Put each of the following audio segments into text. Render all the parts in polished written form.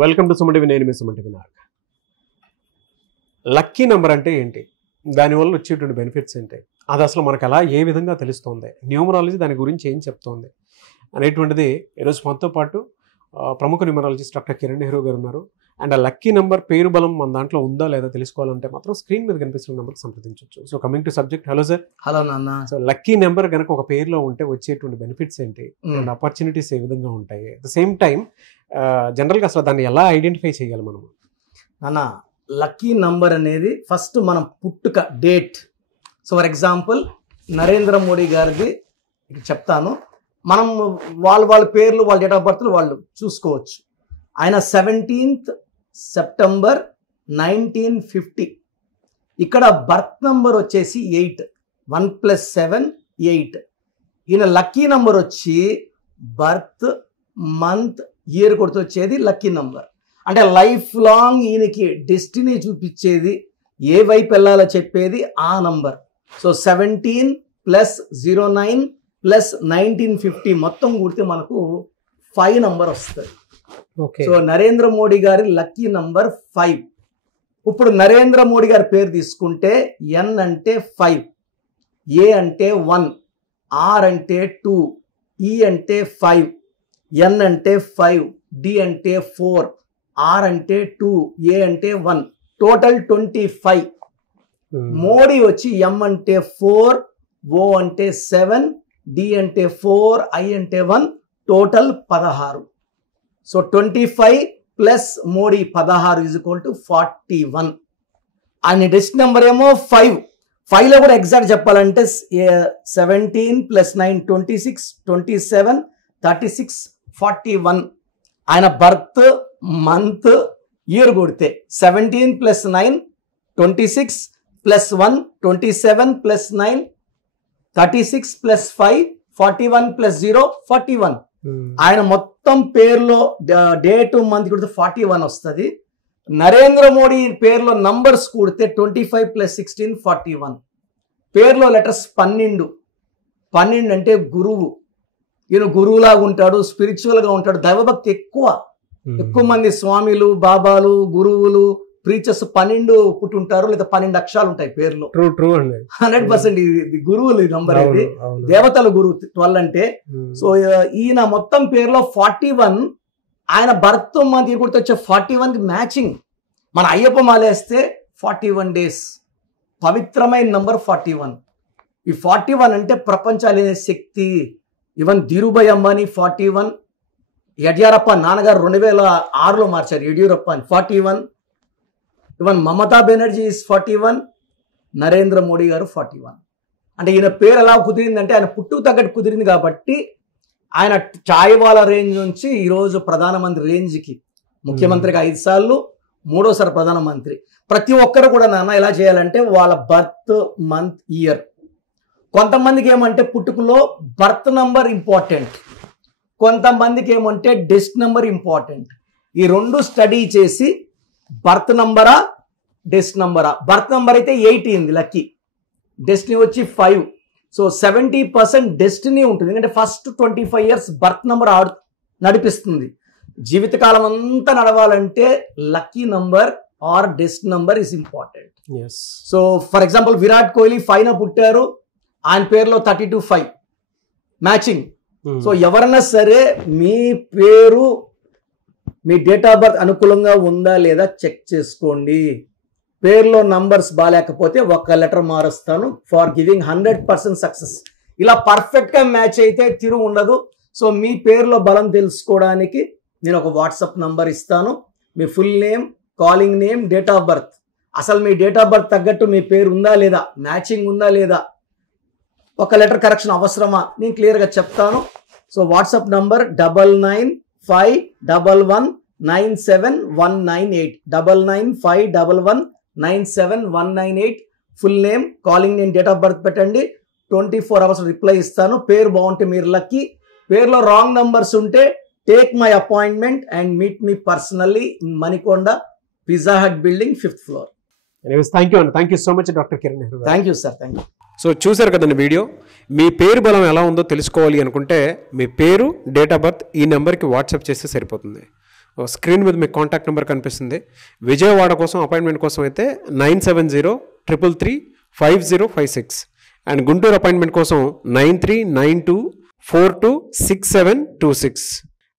Welcome to Suman TV. నేను మీ Suman TV Nag. Lucky number అంటే ఏంటి, దానివల్ల వచ్చేటువంటి బెనిఫిట్స్ ఏంటి, అది అసలు మనకు ఎలా ఏ విధంగా తెలుస్తుంది, న్యూమరాలజీ దాని గురించి ఏం చెప్తోంది అనేటువంటిది ఈరోజు మనతో పాటు ప్రముఖ న్యూమరాలజిస్ట్ డాక్టర్ కిరణ్ నెహ్రూ గారు ఉన్నారు. అండ్ ఆ లక్కీ నెంబర్ పేరు బలం మన దాంట్లో ఉందా లేదా తెలుసుకోవాలంటే మాత్రం స్క్రీన్ మీద కనిపిస్తున్న నెంబర్కి సంప్రదించవచ్చు. So coming to subject, hello sir. Hello నాన్న. సో లక్కీ నెంబర్ కనుక ఒక పేరులో ఉంటే వచ్చేటువంటి బెనిఫిట్స్ ఏంటి అండ్ ఆపర్చునిటీస్ ఏ విధంగా ఉంటాయి, అట్ ద సేమ్ టైం జనరల్గా అసలు దాన్ని ఎలా ఐడెంటిఫై చేయాలి మనం? నాన్న, లక్కీ నంబర్ అనేది ఫస్ట్ మనం పుట్టుక date. So for example Narendra Modi గారిది చెప్తాను. మనం వాళ్ళ పేర్లు, వాళ్ళ డేట్ ఆఫ్ బర్త్లు వాళ్ళు చూసుకోవచ్చు. ఆయన 17th సెప్టెంబర్ 1950. ఇక్కడ బర్త్ నంబర్ వచ్చేసి 8, 1 + 7 8. ఈయన లక్కీ నంబర్ వచ్చి బర్త్, మంత్, ఇయర్ కొడుతూ వచ్చేది లక్కీ నంబర్. అంటే లైఫ్ లాంగ్ ఈయనకి డెస్టినీ చూపించేది, ఏ వైపు వెళ్ళాలో చెప్పేది ఆ నంబర్. సో 17 + 09 + 1950 మొత్తం కూడితే మనకు 5 నంబర్ వస్తుంది. సో నరేంద్ర మోడీ గారి లక్కీ నంబర్ 5. ఇప్పుడు నరేంద్ర మోడీ గారి పేరు తీసుకుంటే ఎన్ అంటే 5, ఏ అంటే 1, ఆర్ అంటే 2, ఈ అంటే 5, ఎన్ అంటే 5, డి అంటే 4, ఆర్ అంటే 2, ఏ అంటే 1, టోటల్ 25. మోడీ వచ్చి ఎం అంటే 4, ఓ అంటే 7, డి అంటే 4, ఐ అంటే 1, టోటల్ 16. So 25 plus Modi 16 = 41. ఆయన డెస్ట్ నెంబర్ ఏమో 5. 5లో కూడా ఎగ్జాక్ట్ చెప్పాలంటే 17 + 9 26, 27, 36, 41. ఆయన బర్త్, మంత్, ఇయర్ కొడితే 17 + 9 26 + 1 27 + 9 36 + 5 41 + 0 41. ఆయన మొత్తం పేర్లో డేట్, మంత్ కొడితే 41 వస్తుంది. నరేంద్ర మోడీ పేర్లో నంబర్స్ కూడితే 25 + 16 41. పేర్లో లెటర్స్ 12 అంటే గురువు. ఈయన గురువులాగా ఉంటాడు, స్పిరిచువల్గా ఉంటాడు, దైవభక్తి ఎక్కువ మంది స్వామిలు, బాబాలు, గురువులు, ప్రీచర్స్ 12 పుట్టుంటారు, లేదా 12 అక్షరాలు ఉంటాయి పేర్లో. 100% ఇది గురువులు నంబర్. ఇది దేవతల గురువు 12 అంటే. సో ఈయన మొత్తం పేరులో 41. ఆయన బర్త్, మంత్, ఇయర్ కొడితే వచ్చే 41కి మ్యాచింగ్. మన అయ్యప్ప మాలేస్తే 41 days, పవిత్రమైన నంబర్ 41. ఈ 41 అంటే ప్రపంచాలనే శక్తి. ఈవెన్ ధీరుభాయ్ అంబానీ 41, యడ్యూరప్ప నాన్నగారు 2006లో మార్చారు యడ్యూరప్ప అని 41, ఈవెన్ మమతా బెనర్జీ ఇస్ 41, నరేంద్ర మోడీ గారు 41. అంటే ఈయన పేరు ఎలా కుదిరిందంటే ఆయన పుట్టుకు తగ్గట్టు కుదిరింది కాబట్టి ఆయన చాయ్ వాళ్ళ రేంజ్ నుంచి ఈరోజు ప్రధానమంత్రి రేంజ్కి, ముఖ్యమంత్రికి 5 సార్లు, 3వసారి ప్రధానమంత్రి. ప్రతి ఒక్కరు కూడా నాన్న ఎలా చేయాలంటే వాళ్ళ బర్త్, మంత్, ఇయర్. కొంతమందికి ఏమంటే పుట్టుకలో బర్త్ నంబర్ ఇంపార్టెంట్, కొంతమందికి ఏమంటే డెస్ట్ నెంబర్ ఇంపార్టెంట్. ఈ 2 స్టడీ చేసి బర్త్ నంబరా, డెస్ట్ నంబరా. బర్త్ నంబర్ అయితే 18 లక్కీ, డెస్టినీ వచ్చి 5. సో 70% డెస్టినీ ఉంటుంది, ఎందుకంటే ఫస్ట్ 25 years బర్త్ నంబర్ నడిపిస్తుంది. జీవితకాలం అంతా నడవాలంటే lucky number or destiny number is important. So for example Virat Kohli 5న పుట్టారు, ఆయన పేరులో 32-5 మ్యాచింగ్. సో ఎవరన్నా సరే మీ పేరు, మీ డేట్ ఆఫ్ బర్త్ అనుకూలంగా ఉందా లేదా చెక్ చేసుకోండి. పేరులో నంబర్స్ బాగాలేకపోతే ఒక లెటర్ మారుస్తాను ఫర్ గివింగ్ 100% సక్సెస్. ఇలా పర్ఫెక్ట్గా మ్యాచ్ అయితే తిరుగు ఉండదు. సో మీ పేరులో బలం తెలుసుకోవడానికి నేను ఒక వాట్సాప్ నంబర్ ఇస్తాను. మీ full name, calling name, date of birth, అసలు మీ డేట్ ఆఫ్ బర్త్ తగ్గట్టు మీ పేరు ఉందా లేదా, మ్యాచింగ్ ఉందా లేదా, ఒక లెటర్ కరెక్షన్ అవసరమా, నేను క్లియర్గా చెప్తాను. So WhatsApp number 9951197198 9951197198. Full name, calling name, date of birth పెట్టండి. 24 hours రిప్లై ఇస్తాను. పేరు బాగుంటే మీరు లక్కీ, పేరులో రాంగ్ నంబర్స్ ఉంటే take my appointment and meet me personally in Manikonda, pizza hut building, 5th floor. Thank you so much doctor Kiran Nehru. Thank you sir, thank you. So చూసారు కదండి video. మీ పేరు బలం ఎలా ఉందో తెలుసుకోవాలి అనుకుంటే మీ పేరు, డేట్ ఆఫ్ బర్త్ ఈ నెంబర్కి వాట్సాప్ చేస్తే సరిపోతుంది. స్క్రీన్ మీద మీకు కాంటాక్ట్ నెంబర్ కనిపిస్తుంది. విజయవాడ కోసం అపాయింట్మెంట్ కోసం అయితే 9703335056 అండ్ గుంటూరు అపాయింట్మెంట్ కోసం 9392426726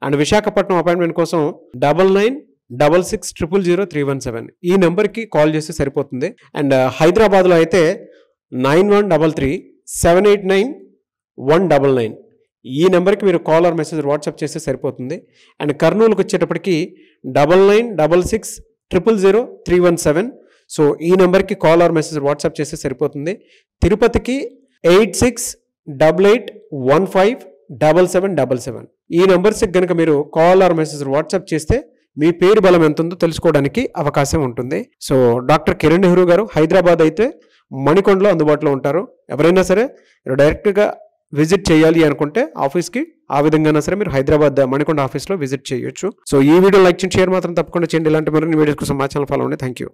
అండ్ విశాఖపట్నం అపాయింట్మెంట్ కోసం 9966600317 ఈ నెంబర్కి కాల్ చేస్తే సరిపోతుంది. అండ్ హైదరాబాద్లో అయితే 9133789199 ఈ నెంబర్కి మీరు కాల్ ఆర్ మెసేజ్ వాట్సాప్ చేస్తే సరిపోతుంది. అండ్ కర్నూలుకి వచ్చేటప్పటికి 9966000317 సో ఈ నెంబర్కి కాల్ ఆర్ మెసేజ్ వాట్సాప్ చేస్తే సరిపోతుంది. తిరుపతికి 8688157777 ఈ నెంబర్స్కి కనుక మీరు కాల్ ఆర్ మెసేజ్ వాట్సాప్ చేస్తే మీ పేరు బలం ఎంత ఉందో తెలుసుకోవడానికి అవకాశం ఉంటుంది. సో డాక్టర్ కిరణ్ నెహ్రూ గారు హైదరాబాద్ అయితే మణికొండలో అందుబాటులో ఉంటారు. ఎవరైనా సరే మీరు డైరెక్ట్గా విజిట్ చేయాలి అనుకుంటే ఆఫీస్కి ఆ విధంగా సరే మీరు హైదరాబాద్ మణికొండ ఆఫీస్లో విజిట్ చేయొచ్చు. సో ఈ వీడియో లైక్ చేయండి, షేర్ మాత్రం తప్పకుండా చేయండి. ఇలాంటి మరిన్ని వీడియోస్ కోసం మా ఛానల్ ఫాలో అవ్వండి. Thank you.